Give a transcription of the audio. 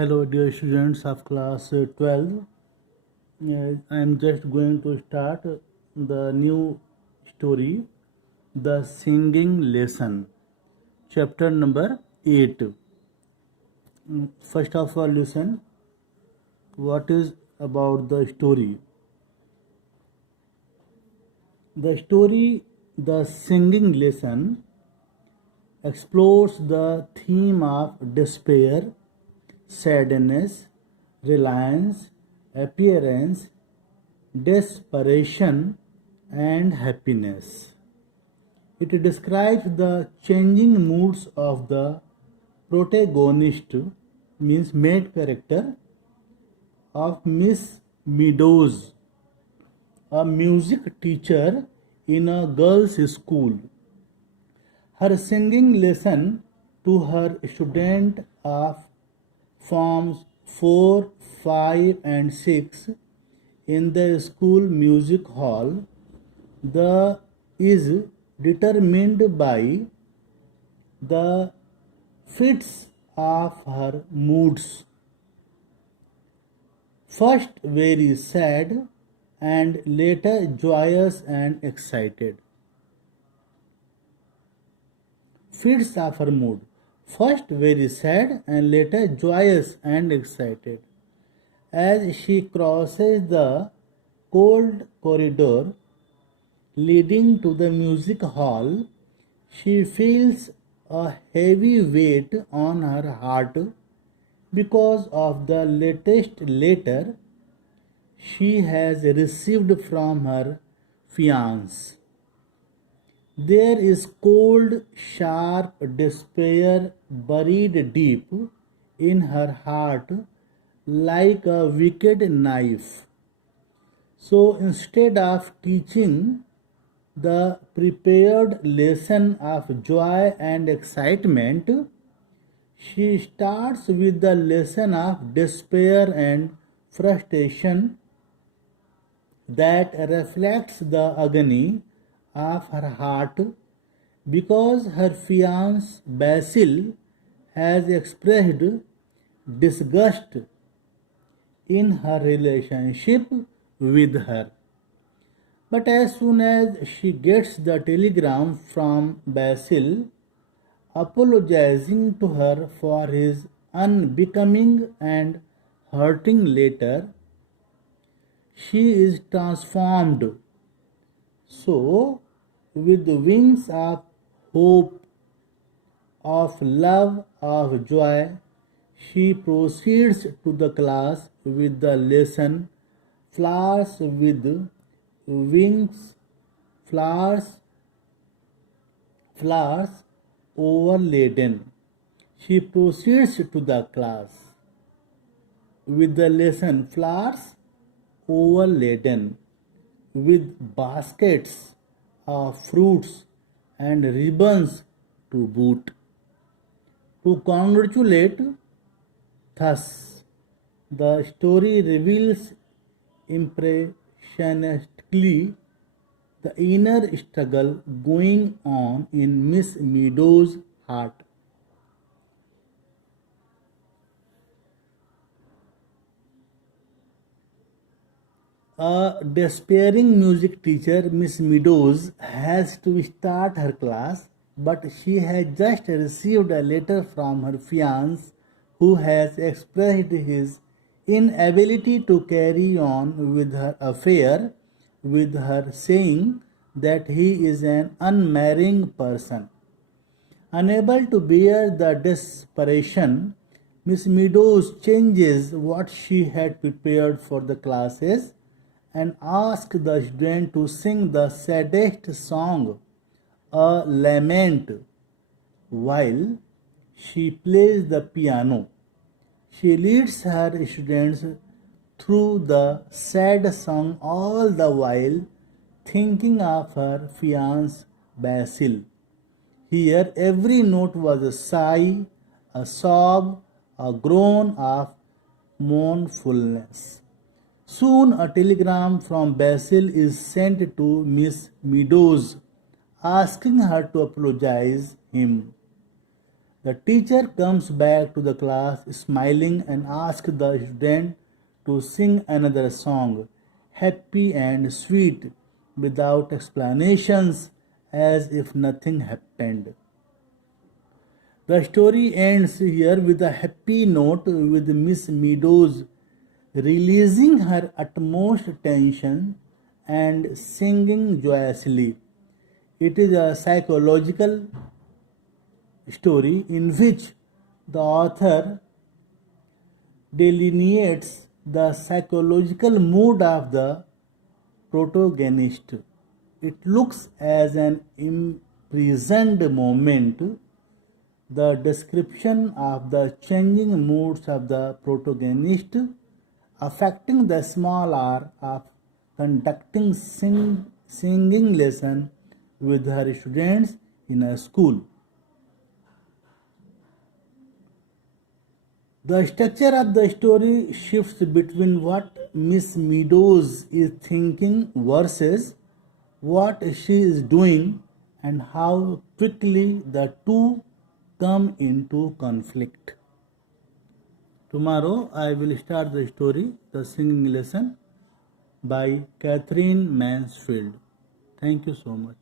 Hello, dear students of class 12. I am just going to start the new story, The Singing Lesson, chapter number 8. First of all, listen what is about the story. The story, The Singing Lesson, explores the theme of despair, sadness, reliance, appearance, desperation, and happiness. It describes the changing moods of the protagonist, means main character, of Miss Meadows, a music teacher in a girls' school. Her singing lesson to her student of forms 4, 5 and 6 in the school music hall the is determined by the fits of her moods. First very sad and later joyous and excited. Fits of her mood. First very sad and later joyous and excited. As she crosses the cold corridor leading to the music hall, she feels a heavy weight on her heart because of the latest letter she has received from her fiancé. There is cold, sharp despair buried deep in her heart like a wicked knife. So instead of teaching the prepared lesson of joy and excitement, she starts with the lesson of despair and frustration that reflects the agony of her heart because her fiancé Basil has expressed disgust in her relationship with her. But as soon as she gets the telegram from Basil apologizing to her for his unbecoming and hurting letter, she is transformed. So, with the wings of hope, of love, of joy, she proceeds to the class with the lesson Flowers with Wings, flowers overladen. She proceeds to the class with the lesson Flowers overladen, with baskets of fruits and ribbons to boot. To congratulate, thus, the story reveals impressionistically the inner struggle going on in Miss Meadows' heart. A despairing music teacher, Miss Meadows, has to start her class, but she has just received a letter from her fiancé who has expressed his inability to carry on with her affair with her, saying that he is an unmarrying person. Unable to bear the desperation, Miss Meadows changes what she had prepared for the classes and asks the student to sing the saddest song, a lament, while she plays the piano. She leads her students through the sad song all the while thinking of her fiancé Basil. Here every note was a sigh, a sob, a groan of mournfulness. Soon a telegram from Basil is sent to Miss Meadows asking her to apologize him. The teacher comes back to the class smiling and asks the student to sing another song, happy and sweet, without explanations, as if nothing happened. The story ends here with a happy note, with Miss Meadows releasing her utmost tension and singing joyously. It is a psychological story in which the author delineates the psychological mood of the protagonist. It looks as an imprisoned moment, the description of the changing moods of the protagonist affecting the small art of conducting singing lesson with her students in a school. The structure of the story shifts between what Miss Meadows is thinking versus what she is doing, and how quickly the two come into conflict. Tomorrow I will start the story, The Singing Lesson by Catherine Mansfield. Thank you so much.